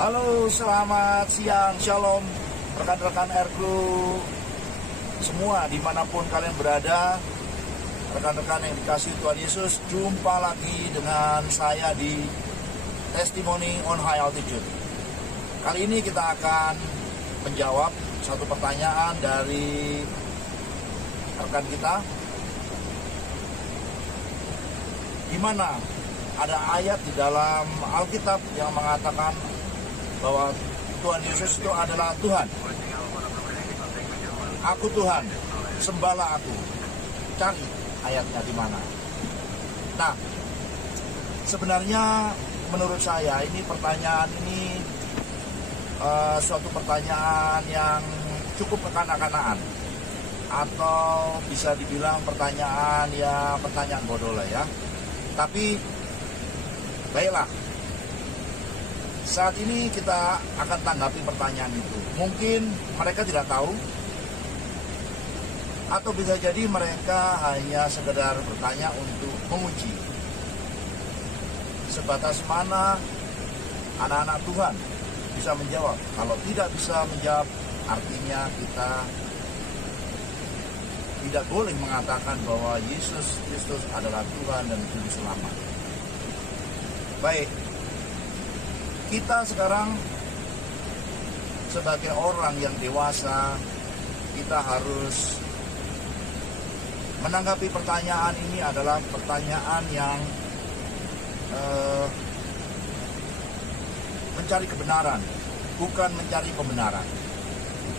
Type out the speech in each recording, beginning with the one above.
Halo, selamat siang, shalom rekan-rekan Aircrew semua dimanapun kalian berada. Rekan-rekan yang dikasihi Tuhan Yesus, jumpa lagi dengan saya di Testimony on High Altitude. Kali ini kita akan menjawab satu pertanyaan dari rekan kita. Di mana ada ayat di dalam Alkitab yang mengatakan bahwa Tuhan Yesus itu adalah Tuhan. Aku Tuhan, sembahlah aku. Cari ayatnya di mana. Nah, sebenarnya menurut saya ini pertanyaan ini suatu pertanyaan yang cukup kekanak-kanakan, atau bisa dibilang pertanyaan bodoh lah ya. Tapi baiklah, saat ini kita akan tanggapi pertanyaan itu. Mungkin mereka tidak tahu, atau bisa jadi mereka hanya sekedar bertanya untuk menguji sebatas mana anak-anak Tuhan bisa menjawab. Kalau tidak bisa menjawab, artinya kita tidak boleh mengatakan bahwa Yesus Kristus adalah Tuhan dan Juru Selamat. Baik, kita sekarang sebagai orang yang dewasa, kita harus menanggapi pertanyaan ini adalah pertanyaan yang mencari kebenaran, bukan mencari pembenaran.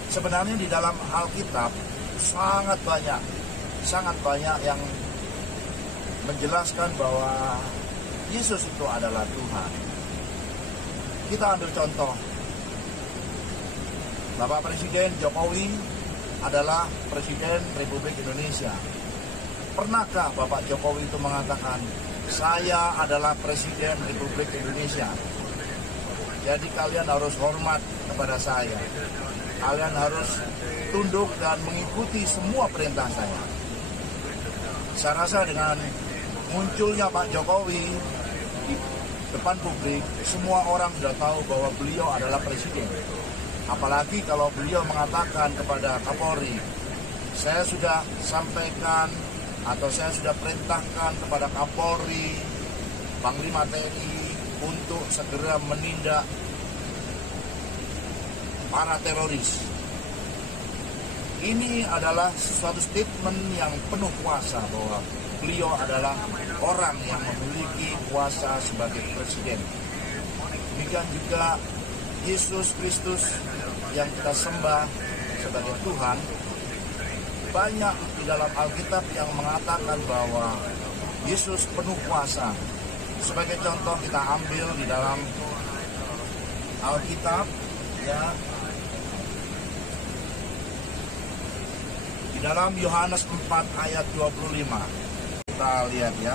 Sebenarnya di dalam Alkitab sangat banyak yang menjelaskan bahwa Yesus itu adalah Tuhan. Kita ambil contoh, Bapak Presiden Jokowi adalah Presiden Republik Indonesia. Pernahkah Bapak Jokowi itu mengatakan, saya adalah Presiden Republik Indonesia, jadi kalian harus hormat kepada saya, kalian harus tunduk dan mengikuti semua perintah saya? Saya rasa dengan munculnya Pak Jokowi di depan publik, semua orang sudah tahu bahwa beliau adalah presiden. Apalagi kalau beliau mengatakan kepada Kapolri, saya sudah sampaikan atau saya sudah perintahkan kepada Kapolri, Panglima TNI untuk segera menindak para teroris. Ini adalah suatu statement yang penuh kuasa bahwa beliau adalah orang yang memiliki kuasa sebagai presiden. Demikian juga Yesus Kristus yang kita sembah sebagai Tuhan. Banyak di dalam Alkitab yang mengatakan bahwa Yesus penuh kuasa. Sebagai contoh kita ambil di dalam Alkitab ya, di dalam Yohanes 4 ayat 25. Kita lihat ya.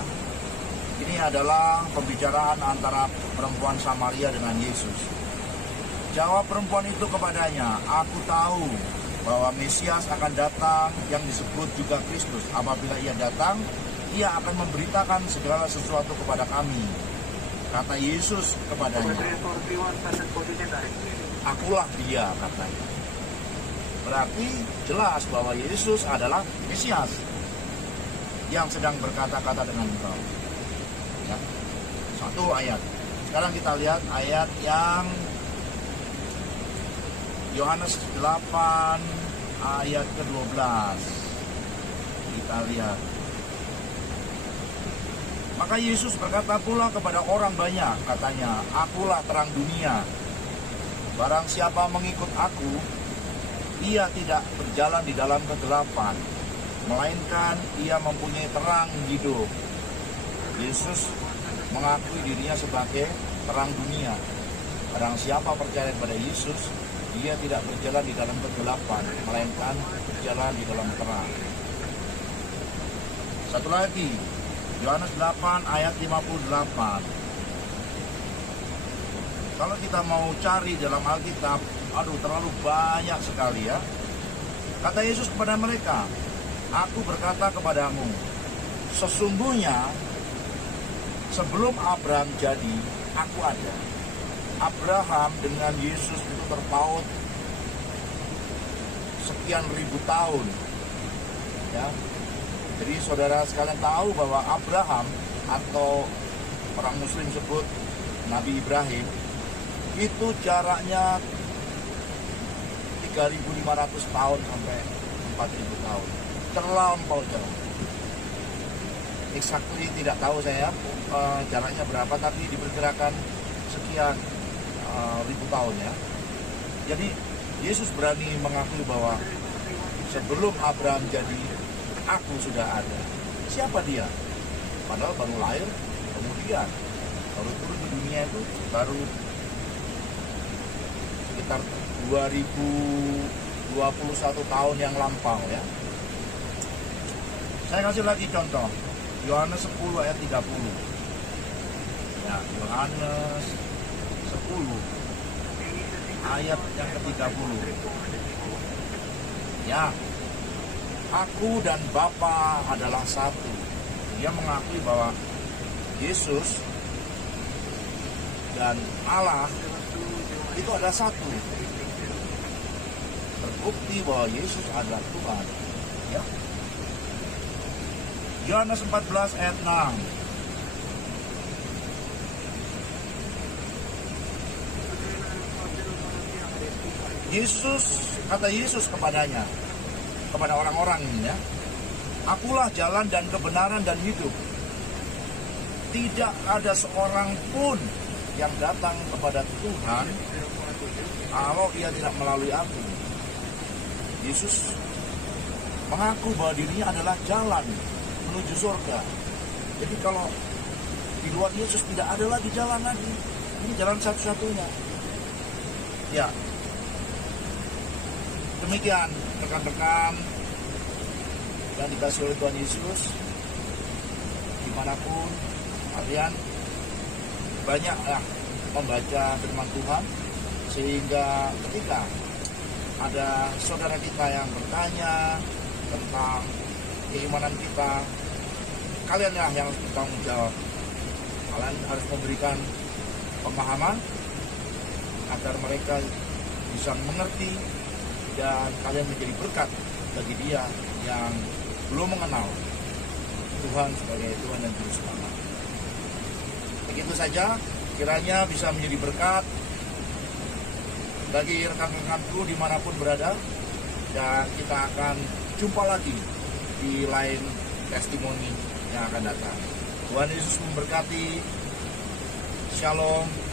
Ini adalah pembicaraan antara perempuan Samaria dengan Yesus. Jawab perempuan itu kepadanya, aku tahu bahwa Mesias akan datang yang disebut juga Kristus. Apabila ia datang, ia akan memberitakan segala sesuatu kepada kami. Kata Yesus kepadanya, akulah dia, katanya. Berarti jelas bahwa Yesus adalah Mesias yang sedang berkata-kata dengan engkau. Ya. Satu ayat. Sekarang kita lihat ayat yang Yohanes 8 ayat ke-12. Kita lihat. Maka Yesus berkata pula kepada orang banyak, katanya, akulah terang dunia. Barang siapa mengikut aku, ia tidak berjalan di dalam kegelapan, melainkan ia mempunyai terang hidup. Yesus mengakui dirinya sebagai terang dunia. Barang siapa percaya kepada Yesus, dia tidak berjalan di dalam kegelapan, melainkan berjalan di dalam terang. Satu lagi, Yohanes 8 ayat 58. Kalau kita mau cari dalam Alkitab, terlalu banyak sekali ya. Kata Yesus kepada mereka, aku berkata kepadamu, sesungguhnya sebelum Abraham jadi, aku ada. Abraham dengan Yesus itu terpaut sekian ribu tahun. Ya. Jadi saudara sekalian tahu bahwa Abraham atau orang Muslim sebut Nabi Ibrahim itu jaraknya 3.500 tahun sampai 4.000 tahun. Terlampau jauh. Exactly tidak tahu saya jaraknya berapa, tapi diperkirakan sekian ribu tahun ya. Jadi Yesus berani mengakui bahwa sebelum Abraham jadi, aku sudah ada. Siapa dia? Padahal baru lahir, kemudian baru turun di dunia itu baru sekitar 2021 tahun yang lampau ya. Saya kasih lagi contoh. Yohanes 10 ayat 30. Ya, Yohanes 10 ayat yang ke-30. Ya, aku dan Bapa adalah satu. Dia mengakui bahwa Yesus dan Allah itu adalah satu. Terbukti bahwa Yesus adalah Tuhan. Ya. Yohanes 14 ayat 6. Kata Yesus kepadanya, kepada orang-orang ini ya, akulah jalan dan kebenaran dan hidup. Tidak ada seorang pun yang datang kepada Tuhan kalau ia tidak melalui aku. Yesus mengaku bahwa dirinya adalah jalan menuju surga. Jadi kalau di luar Yesus tidak ada lagi jalan lagi. Ini jalan satu-satunya. Ya. Demikian rekan-rekan yang dikasih oleh Tuhan Yesus, dimanapun kalian banyak membaca firman Tuhan, sehingga ketika ada saudara kita yang bertanya tentang keimanan kita, kalianlah yang harus bertanggung jawab. Kalian harus memberikan pemahaman agar mereka bisa mengerti, dan kalian menjadi berkat bagi dia yang belum mengenal Tuhan sebagai Tuhan dan Juru Selamat. Begitu saja, kiranya bisa menjadi berkat bagi rekan-rekanku dimanapun berada, dan kita akan jumpa lagi di lain testimoni yang akan datang. Tuhan Yesus memberkati. Shalom.